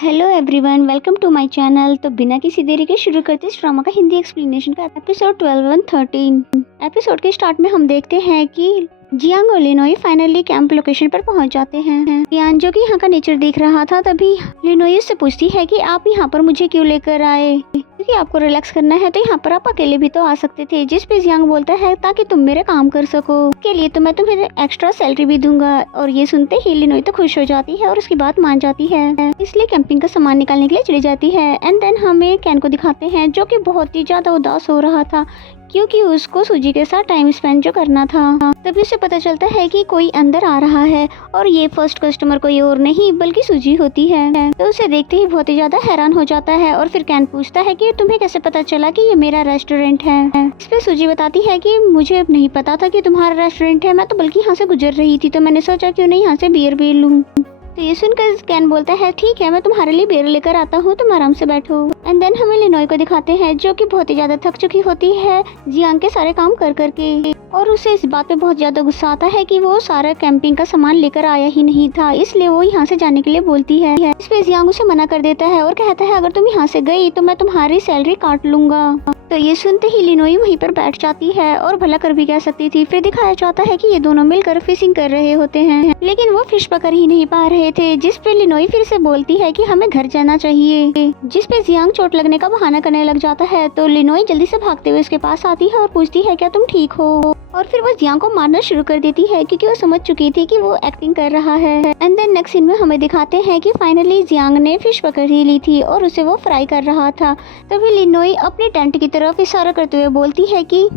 Hello everyone, welcome to my channel. तो बिना किसी देरी के शुरू करते इस ड्रामा का हिंदी एक्सप्लेनेशन का एपिसोड 12 और 13। एपिसोड के स्टार्ट में हम देखते हैं कि जियांग और लिनोई फाइनली कैंप लोकेशन पर पहुंच जाते हैं। यान जो कि यहाँ का नेचर देख रहा था, तभी लिनोई उससे पूछती है कि आप यहाँ पर मुझे क्यों लेकर आए, क्योंकि आपको रिलैक्स करना है तो यहाँ पर आप अकेले भी तो आ सकते थे। जिस पे जियांग बोलता है ताकि तुम मेरे काम कर सको, के लिए तो मैं तुम्हें एक्स्ट्रा सैलरी भी दूंगा। और ये सुनते ही लिनोई तो खुश हो जाती है और उसकी बात मान जाती है, इसलिए कैंपिंग का सामान निकालने के लिए चली जाती है। एंड देन हमें कैन को दिखाते हैं जो कि बहुत ही ज्यादा उदास हो रहा था क्योंकि उसको सूजी के साथ टाइम स्पेंड जो करना था। तभी उसे पता चलता है कि कोई अंदर आ रहा है और ये फर्स्ट कस्टमर कोई और नहीं बल्कि सूजी होती है। तो उसे देखते ही बहुत ही ज्यादा हैरान हो जाता है और फिर कैन पूछता है कि तुम्हें कैसे पता चला कि ये मेरा रेस्टोरेंट है। इस पे सूजी बताती है कि मुझे नहीं पता था कि तुम्हारा रेस्टोरेंट है, मैं तो बल्कि यहाँ से गुजर रही थी तो मैंने सोचा क्यों नहीं यहाँ से बियर पी लूं। तो ये सुनकर कैन बोलता है ठीक है, मैं तुम्हारे लिए बियर लेकर आता हूँ, तुम आराम से बैठो। एंड देन हमें लिनोई को दिखाते हैं जो कि बहुत ही ज्यादा थक चुकी होती है जियांग के सारे काम कर करके, और उसे इस बात पे बहुत ज्यादा गुस्सा आता है कि वो सारा कैंपिंग का सामान लेकर आया ही नहीं था, इसलिए वो यहाँ से जाने के लिए बोलती है। इस पे जियांग उसे मना कर देता है और कहता है अगर तुम यहाँ से गई तो मैं तुम्हारी सैलरी काट लूंगा। तो ये सुनते ही लिनोई वहीं पर बैठ जाती है और भला कर भी कह सकती थी। फिर दिखाया जाता है कि ये दोनों मिलकर फिशिंग कर रहे होते हैं, लेकिन वो फिश पकड़ ही नहीं पा रहे थे। जिस पे लिनोई फिर से बोलती है कि हमें घर जाना चाहिए, जिस पे जियांग चोट लगने का बहाना करने लग जाता है। तो लिनोई जल्दी से भागते हुए उसके पास आती है और पूछती है क्या तुम ठीक हो, और फिर वो जियांग को मारना शुरू कर देती है क्योंकि वो समझ चुकी थी कि वो एक्टिंग कर रहा है। एंड देन नेक्स्ट सीन में हमें दिखाते हैं कि फाइनली जियांग ने फिश पकड़ ही ली थी और उसे वो फ्राई कर रहा था। तभी लिनोई अपने टेंट की तरफ इशारा करते हुए बोलती है कि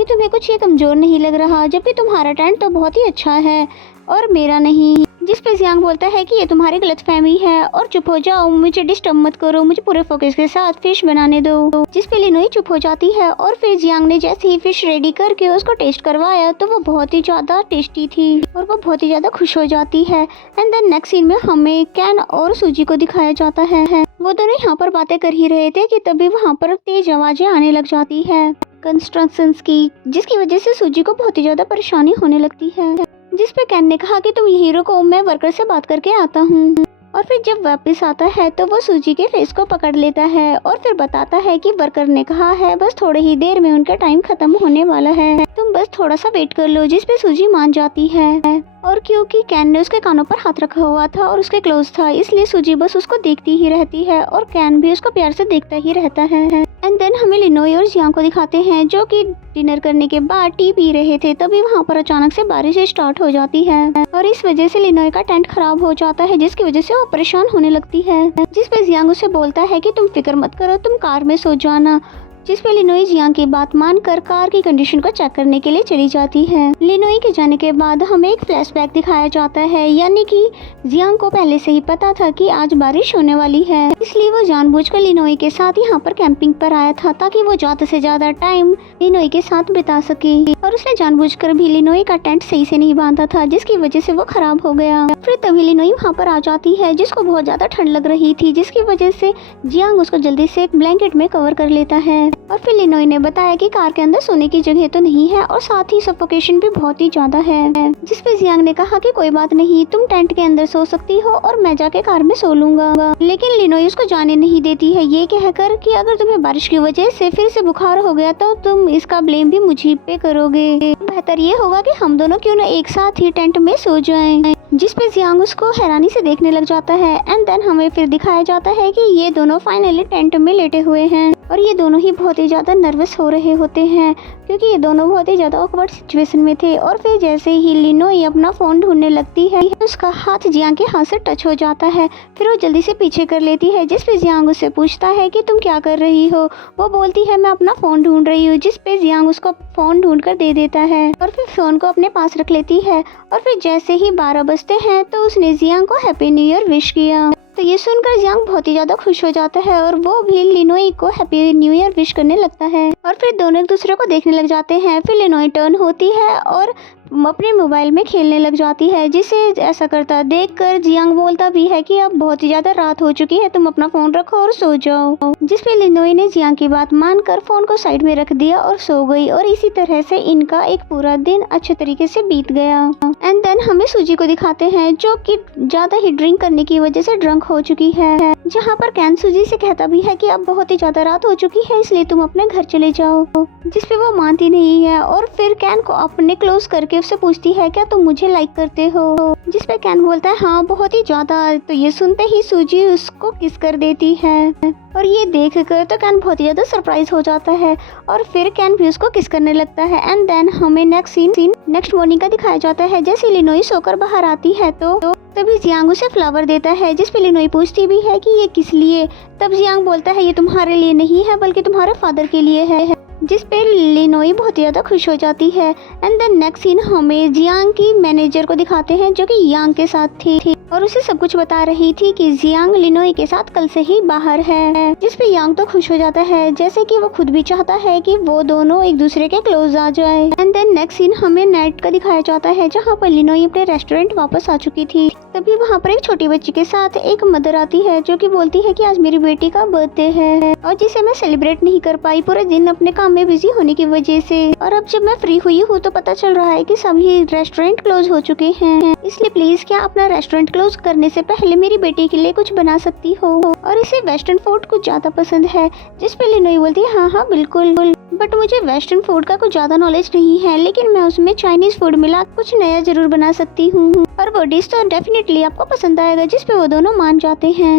तुम्हें कुछ ये कमजोर नहीं लग रहा, जबकि तुम्हारा टेंट तो बहुत ही अच्छा है और मेरा नहीं। जिस पे जियांग बोलता है कि ये तुम्हारी गलतफहमी है और चुप हो जाओ, मुझे डिस्टर्ब मत करो, मुझे पूरे फोकस के साथ फिश बनाने दो। जिस पे लिनोई चुप हो जाती है और फिर जियांग ने जैसे ही फिश रेडी करके उसको टेस्ट करवाया तो वो बहुत ही ज्यादा टेस्टी थी और वो बहुत ही ज्यादा खुश हो जाती है। एंड देन नेक्स्ट सीन में हमें कैन और सूजी को दिखाया जाता है। वो दोनों यहाँ पर बातें कर ही रहे थे कि तभी वहाँ पर तेज आवाजें आने लग जाती है कंस्ट्रक्शंस की, जिसकी वजह से सूजी को बहुत ही ज्यादा परेशानी होने लगती है। जिस पे कैन ने कहा कि तुम यहीं रुको, मैं वर्कर से बात करके आता हूँ। और फिर जब वापस आता है तो वो सूजी के फेस को पकड़ लेता है और फिर बताता है कि वर्कर ने कहा है बस थोड़ी ही देर में उनका टाइम खत्म होने वाला है, तुम बस थोड़ा सा वेट कर लो। जिस पे सूजी मान जाती है और क्योंकि कैन ने उसके कानों पर हाथ रखा हुआ था और उसके क्लोज था, इसलिए सूजी बस उसको देखती ही रहती है और कैन भी उसको प्यार से देखता ही रहता है। एंड देन हमें लिनोई और जियांग को दिखाते हैं जो कि डिनर करने के बाद टी पी रहे थे। तभी वहाँ पर अचानक से बारिश स्टार्ट हो जाती है और इस वजह से लिनोई का टेंट खराब हो जाता है, जिसकी वजह से वो परेशान होने लगती है। जिस पे जियांग उसे बोलता है कि तुम फिक्र मत करो, तुम कार में सो जाना। जिस पे लिनोई जियांग की बात मानकर कार की कंडीशन को चेक करने के लिए चली जाती है। लिनोई के जाने के बाद हमें एक फ्लैशबैक दिखाया जाता है, यानी कि जियांग को पहले से ही पता था कि आज बारिश होने वाली है, इसलिए वो जानबूझकर लिनोई के साथ यहाँ पर कैंपिंग पर आया था ताकि वो ज्यादा से ज्यादा टाइम लिनोई के साथ बिता सके। और उसने जानबूझकर भी लिनोई का टेंट सही से नहीं बांधा था, जिसकी वजह से वो खराब हो गया। फिर तभी लिनोई वहाँ पर आ जाती है जिसको बहुत ज्यादा ठंड लग रही थी, जिसकी वजह से जियांग उसको जल्दी से एक ब्लैंकेट में कवर कर लेता है। और फिर लिनोई ने बताया कि कार के अंदर सोने की जगह तो नहीं है और साथ ही सफोकेशन भी बहुत ही ज्यादा है। जिस पे जियांग ने कहा कि कोई बात नहीं, तुम टेंट के अंदर सो सकती हो और मैं जाके कार में सो लूंगा। लेकिन लिनोई उसको जाने नहीं देती है, ये कहकर कि अगर तुम्हें बारिश की वजह से फिर से बुखार हो गया तो तुम इसका ब्लेम भी मुझे पे करोगे, बेहतर ये होगा कि हम दोनों क्यों न एक साथ ही टेंट में सो जाएं। जिस पे जियांग उसको हैरानी से देखने लग जाता है। एंड देन हमें फिर दिखाया जाता है कि ये दोनों फाइनली टेंट में लेटे हुए हैं और ये दोनों ही बहुत ही ज्यादा नर्वस हो रहे होते हैं क्योंकि ये दोनों बहुत ही ज्यादा ऑकवर्ड सिचुएशन में थे। और फिर जैसे ही लिनोई अपना फोन ढूंढने लगती है, उसका हाथ जियांग के हाथ से टच हो जाता है। फिर वो जल्दी से पीछे कर लेती है। जिस पे जियांग उससे पूछता है कि तुम क्या कर रही हो, वो बोलती है मैं अपना फोन ढूंढ रही हूँ। जिस पे जियांग उसको फोन ढूंढ कर दे देता है और फिर फोन को अपने पास रख लेती है। और फिर जैसे ही 12 बजते हैं तो उसने जियांग को हैप्पी न्यू ईयर विश किया। तो ये सुनकर जियांग बहुत ही ज्यादा खुश हो जाता है और वो भी लिनोई को हैप्पी न्यू ईयर विश करने लगता है और फिर दोनों एक दूसरे को देखने लग जाते हैं। फिर लिनोई टर्न होती है और अपने मोबाइल में खेलने लग जाती है, जिसे ऐसा करता देखकर जियांग बोलता भी है कि अब बहुत ही ज्यादा रात हो चुकी है, तुम अपना फोन रखो और सो जाओ। जिसपे लिनोई ने जियांग की बात मानकर फोन को साइड में रख दिया और सो गई और इसी तरह से इनका एक पूरा दिन अच्छे तरीके से बीत गया। एंड देन हमें सूजी को दिखाते हैं जो कि ज्यादा ही ड्रिंक करने की वजह से ड्रंक हो चुकी है, जहाँ पर कैन सूजी से कहता भी है कि अब बहुत ही ज्यादा रात हो चुकी है, इसलिए तुम अपने घर चले जाओ। जिसपे वो मानती नहीं है और फिर कैन को अपने क्लोज करके उससे पूछती है क्या तुम मुझे लाइक करते हो। जिसपे कैन बोलता है हाँ बहुत ही ज्यादा। तो ये सुनते ही सूजी उसको किस कर देती है और ये देख कर तो कैन बहुत ही ज्यादा सरप्राइज हो जाता है और फिर कैन भी उसको किस करने लगता है। एंड देन हमें नेक्स्ट मॉर्निंग का दिखाया जाता है। जैसे लिनोई सोकर बाहर आती है तो तभी जियांग उसे फ्लावर देता है, जिसपे लिनोई पूछती भी है कि ये किस लिए। तब जियांग बोलता है ये तुम्हारे लिए नहीं है बल्कि तुम्हारे फादर के लिए है, जिस पे लिनोई बहुत ही ज्यादा खुश हो जाती है। एंड देन नेक्स्ट सीन हमें जियांग की मैनेजर को दिखाते हैं जो कि यांग के साथ थी और उसे सब कुछ बता रही थी कि जियांग लिनोई के साथ कल से ही बाहर है। जिस पे यांग तो खुश हो जाता है, जैसे कि वो खुद भी चाहता है कि वो दोनों एक दूसरे के क्लोज आ जाए। एंड देन नेक्स्ट सीन हमें नाइट का दिखाया जाता है जहाँ पर लिनोई अपने रेस्टोरेंट वापस आ चुकी थी। तभी वहाँ पर एक छोटी बच्ची के साथ एक मदर आती है जो कि बोलती है कि आज मेरी बेटी का बर्थडे है और जिसे मैं सेलिब्रेट नहीं कर पाई पूरे दिन अपने काम में बिजी होने की वजह से। और अब जब मैं फ्री हुई हूँ तो पता चल रहा है कि सभी रेस्टोरेंट क्लोज हो चुके हैं, इसलिए प्लीज क्या अपना रेस्टोरेंट क्लोज करने से पहले मेरी बेटी के लिए कुछ बना सकती हो। और इसे वेस्टर्न फूड कुछ ज्यादा पसंद है, जिस पे लिनोई बोलती है हाँ हाँ बिल्कुल, बट मुझे वेस्टर्न फूड का कुछ ज्यादा नॉलेज नहीं है, लेकिन मैं उसमें चाइनीज फूड मिला कुछ नया जरूर बना सकती हूँ और वो डिश तो डेफिनेटली आपको पसंद आएगा। जिस पे वो दोनों मान जाते हैं।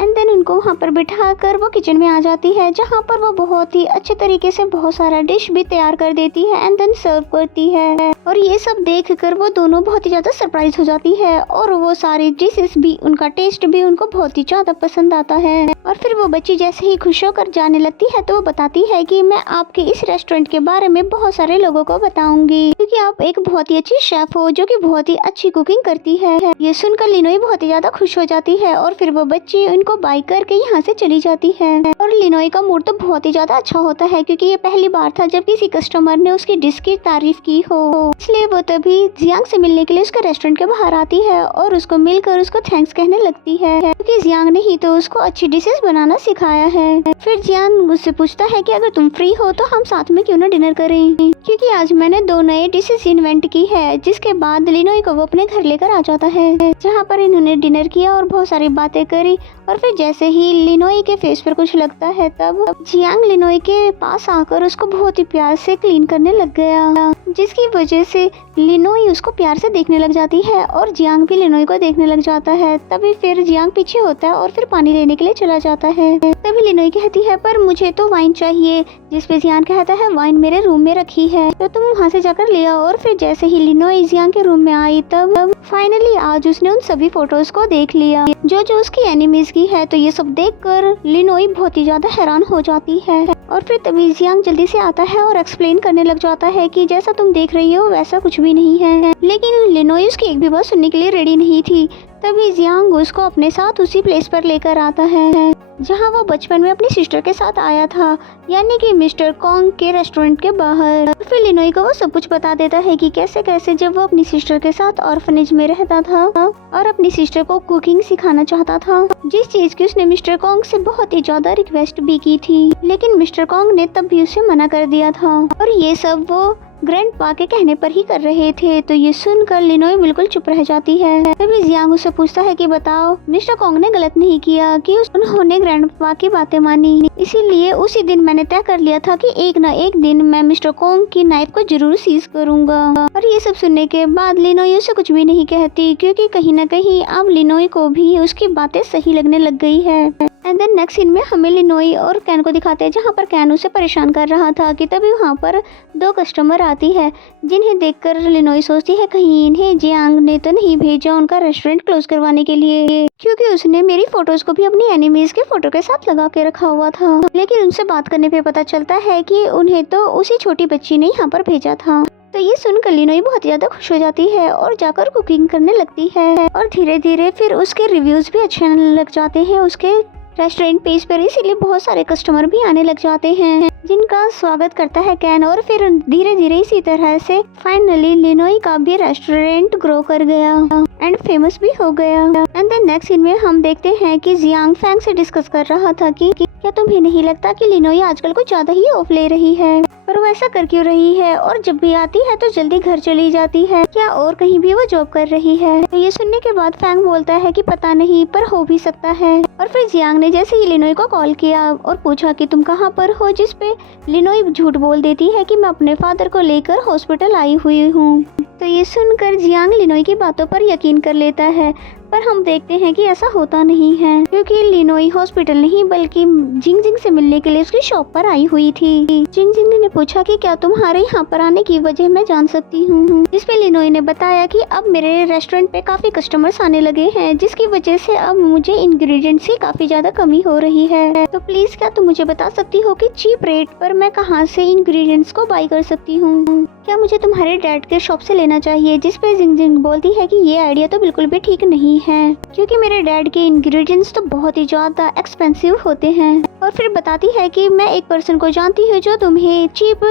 एंड देन उनको वहाँ पर बिठा कर वो किचन में आ जाती है जहाँ पर वो बहुत ही अच्छे तरीके से बहुत सारा डिश भी तैयार कर देती है एंड देन सर्व करती है। और ये सब देख कर वो दोनों बहुत ही ज्यादा सरप्राइज हो जाती है और वो सारी डिशेस भी उनका टेस्ट भी उनको बहुत ही ज्यादा पसंद आता है। और फिर वो बच्ची जैसे ही खुश होकर जाने लगती है तो वो बताती है कि मैं आपके इस रेस्टोरेंट के बारे में बहुत सारे लोगों को बताऊंगी क्योंकि आप एक बहुत ही अच्छी शेफ हो जो कि बहुत ही अच्छी कुकिंग करती है। ये सुनकर लिनोई बहुत ही ज्यादा खुश हो जाती है और फिर वो बच्ची उनको बाय करके यहाँ से चली जाती है। और लिनोई का मूड तो बहुत ही ज्यादा अच्छा होता है क्योंकि ये पहली बार था जब किसी कस्टमर ने उसकी डिश की तारीफ की हो, इसलिए वो तभी जियांग से मिलने के लिए उसके रेस्टोरेंट के बाहर आती है और उसको मिलकर उसको थैंक्स कहने लगती है क्योंकि जियांग ने ही तो उसको अच्छी डिशेस बनाना सिखाया है। फिर जियांग उससे पूछता है कि अगर तुम फ्री हो तो हम साथ में क्यों ना डिनर करें, क्योंकि आज मैंने 2 नए डिशेस इन्वेंट की है। जिसके बाद लिनोई को वो अपने घर लेकर आ जाता है जहाँ पर इन्होंने डिनर किया और बहुत सारी बातें करी। और फिर जैसे ही लिनोई के फेस पर कुछ लगता है तब जियांग लिनोई के पास आकर उसको बहुत ही प्यार से क्लीन करने लग गया, जिसकी वजह से लिनोई उसको प्यार से देखने लग जाती है और जियांग भी लिनोई को देखने लग जाता है। तभी फिर जियांग पीछे होता है और फिर पानी लेने के लिए चला जाता है। तभी लिनोई कहती है पर मुझे तो वाइन चाहिए, जिसपे जियांग कहता है वाइन मेरे रूम में रखी है तो तुम वहाँ से जाकर ले आओ। और फिर जैसे ही लिनोई जियांग के रूम में आई तब फाइनली आज उसने उन सभी फोटोज को देख लिया जो उसकी एनिमीज की है। तो ये सब देखकर लिनोई बहुत ही ज्यादा हैरान हो जाती है और फिर तभी जियांग जल्दी से आता है और एक्सप्लेन करने लग जाता है कि जैसा तुम देख रही हो वैसा कुछ भी नहीं है। लेकिन लिनोई उसकी एक भी बात सुनने के लिए रेडी नहीं थी। तभी जियांग उसको अपने साथ उसी प्लेस पर लेकर आता है जहाँ वो बचपन में अपनी सिस्टर के साथ आया था, यानी कि मिस्टर कॉन्ग के रेस्टोरेंट के बाहर। फिर लिनोई को वो सब कुछ बता देता है कि कैसे कैसे जब वो अपनी सिस्टर के साथ ऑर्फनेज में रहता था और अपनी सिस्टर को कुकिंग सिखाना चाहता था, जिस चीज की उसने मिस्टर कॉन्ग से बहुत ही ज्यादा रिक्वेस्ट भी की थी, लेकिन मिस्टर कॉन्ग ने तब भी उसे मना कर दिया था। और ये सब वो ग्रैंडपा के कहने पर ही कर रहे थे। तो ये सुनकर लिनोई बिल्कुल चुप रह जाती है। तभी जियांग उससे पूछता है कि बताओ मिस्टर कॉन्ग ने गलत नहीं किया कि उन्होंने ग्रैंडपा की बातें मानी, इसीलिए उसी दिन मैंने तय कर लिया था कि एक न एक दिन मैं मिस्टर कॉन्ग की नाइफ को जरूर सीज करूंगा। और ये सब सुनने के बाद लिनोई उसे कुछ भी नहीं कहती क्योंकि कहीं न कहीं अब लिनोई को भी उसकी बातें सही लगने लग गई है। एंड देन नेक्स्ट सीन में हमें लिनोई और कैन को दिखाते हैं जहाँ पर कैन उसे परेशान कर रहा था कि तभी वहाँ पर 2 कस्टमर आती है जिन्हें देखकर लिनोई सोचती है कहीं इन्हें जियांग ने तो नहीं भेजा उनका रेस्टोरेंट क्लोज करवाने के लिए, क्योंकि उसने मेरी फोटोज को भी अपनी एनिमीज के फोटो के साथ लगा के रखा हुआ था। लेकिन उनसे बात करने पे पता चलता है कि उन्हें तो उसी छोटी बच्ची ने यहाँ पर भेजा था। तो ये सुनकर लिनोई बहुत ज्यादा खुश हो जाती है और जाकर कुकिंग करने लगती है और धीरे धीरे फिर उसके रिव्यूज भी अच्छे आने लग जाते हैं उसके रेस्टोरेंट पेज पर, इसीलिए बहुत सारे कस्टमर भी आने लग जाते हैं। जिनका स्वागत करता है कैन। और फिर धीरे धीरे इसी तरह से फाइनली लिनोई का भी रेस्टोरेंट ग्रो कर गया एंड फेमस भी हो गया। एंड देन नेक्स्ट सीन में हम देखते हैं कि जियांग फैंग से डिस्कस कर रहा था कि क्या तुम्हें नहीं लगता कि लिनोई आजकल कुछ ज्यादा ही ऑफ ले रही है, पर वो ऐसा कर क्यों रही है, और जब भी आती है तो जल्दी घर चली जाती है, क्या और कहीं भी वो जॉब कर रही है। तो ये सुनने के बाद फैंग बोलता है कि पता नहीं, पर हो भी सकता है। और फिर जियांग ने जैसे ही लिनोई को कॉल किया और पूछा कि तुम कहाँ पर हो, जिस पे लिनोई झूठ बोल देती है कि मैं अपने फादर को लेकर हॉस्पिटल आई हुई हूँ। तो ये सुनकर जियांग लिनोई की बातों पर यकीन कर लेता है, पर हम देखते हैं कि ऐसा होता नहीं है, क्योंकि लिनोई हॉस्पिटल नहीं बल्कि जिंग जिंग से मिलने के लिए उसकी शॉप पर आई हुई थी। जिंग जिंग ने पूछा कि क्या तुम्हारे यहाँ पर आने की वजह मैं जान सकती हूँ, जिसपे लिनोई ने बताया कि अब मेरे रेस्टोरेंट पे काफी कस्टमर्स आने लगे हैं, जिसकी वजह से अब मुझे इंग्रेडिएंट्स की काफी ज्यादा कमी हो रही है। तो प्लीज क्या तुम मुझे बता सकती हो कि चीप रेट पर मैं कहाँ से इंग्रेडिएंट्स को बाई कर सकती हूँ, क्या मुझे तुम्हारे डैड के शॉप से लेना चाहिए। जिसपे जिंग जिंग बोलती है कि ये आइडिया तो बिल्कुल भी ठीक नहीं है, क्योंकि मेरे डैड के इंग्रेडिएंट्स तो बहुत ही ज्यादा एक्सपेंसिव होते हैं। और फिर बताती है कि मैं एक पर्सन को जानती हूँ जो तुम्हें चीप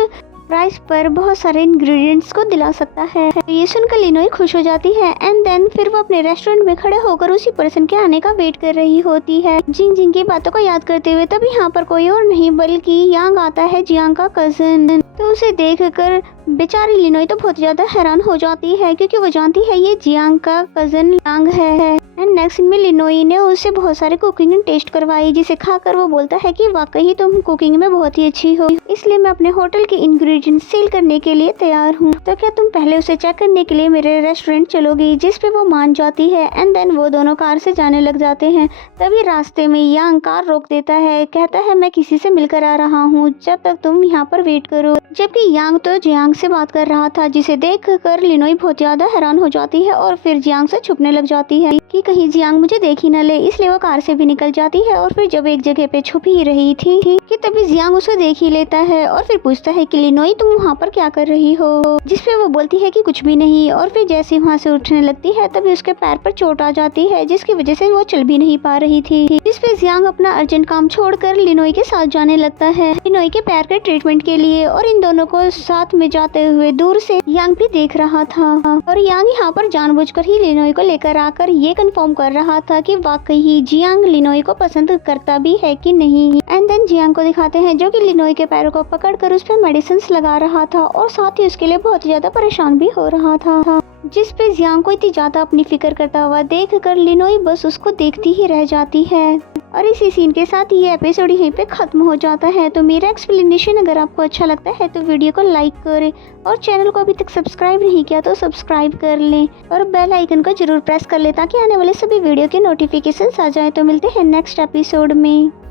प्राइस पर बहुत सारे इंग्रेडिएंट्स को दिला सकता है। तो ये सुनकर लिनोई खुश हो जाती है एंड देन फिर वो अपने रेस्टोरेंट में खड़े होकर उसी पर्सन के आने का वेट कर रही होती है, जिंग जिंग की बातों को याद करते हुए। तब यहाँ पर कोई और नहीं बल्कि यांग आता है, जियांग का कजन। तो उसे देखकर बेचारी लिनोई तो बहुत ज्यादा हैरान हो जाती है, क्योंकि वो जानती है ये जियांग का कजन यांग है। एंड नेक्स्ट में लिनोई ने उससे बहुत सारे कुकिंग टेस्ट करवाई, जिसे खाकर वो बोलता है कि वाकई तुम कुकिंग में बहुत ही अच्छी हो, इसलिए मैं अपने होटल के इंग्रेडिएंट्स सेल करने के लिए तैयार हूँ। तो क्या तुम पहले उसे चेक करने के लिए मेरे रेस्टोरेंट चलोगी। जिस पे वो मान जाती है एंड देन वो दोनों कार से जाने लग जाते हैं। तभी रास्ते में यांग कार रोक देता है, कहता है मैं किसी से मिलकर आ रहा हूँ, जब तक तुम यहाँ पर वेट करो। जबकि यांग तो जियांग से बात कर रहा था, जिसे देख कर लिनोई बहुत ज्यादा हैरान हो जाती है और फिर जियांग से छुपने लग जाती है कि कहीं जियांग मुझे देख ही न ले, इसलिए वो कार से भी निकल जाती है। और फिर जब एक जगह पे छुप ही रही थी कि तभी जियांग उसे देख ही लेता है और फिर पूछता है कि लिनोई तुम वहाँ पर क्या कर रही हो, जिसपे वो बोलती है कि कुछ भी नहीं। और फिर जैसे वहाँ से उठने लगती है तभी उसके पैर पर चोट आ जाती है, जिसकी वजह से वो चल भी नहीं पा रही थी। जिसपे जियांग अपना अर्जेंट काम छोड़कर लिनोई के साथ जाने लगता है लिनोई के पैर के ट्रीटमेंट के लिए। और इन दोनों को साथ में जाते हुए दूर से यांग भी देख रहा था, और यांग यहाँ पर जानबूझकर ही लिनोई को लेकर आकर ये कंफर्म कर रहा था कि वाकई ही जियांग लिनोई को पसंद करता भी है कि नहीं। एंड देन जियांग को दिखाते हैं जो कि लिनोई के पैरों को पकड़कर उस पर मेडिसिन लगा रहा था और साथ ही उसके लिए बहुत ज्यादा परेशान भी हो रहा था। जिस पे जियांग को इतनी ज्यादा अपनी फिक्र करता हुआ देखकर लिनोई बस उसको देखती ही रह जाती है। और इसी सीन के साथ ये एपिसोड यहीं पे खत्म हो जाता है। तो मेरा एक्सप्लेनेशन अगर आपको अच्छा लगता है तो वीडियो को लाइक करें, और चैनल को अभी तक सब्सक्राइब नहीं किया तो सब्सक्राइब कर लें, और बेल आइकन को जरूर प्रेस कर लें ताकि आने वाले सभी वीडियो के नोटिफिकेशन आ जाए। तो मिलते हैं नेक्स्ट एपिसोड में।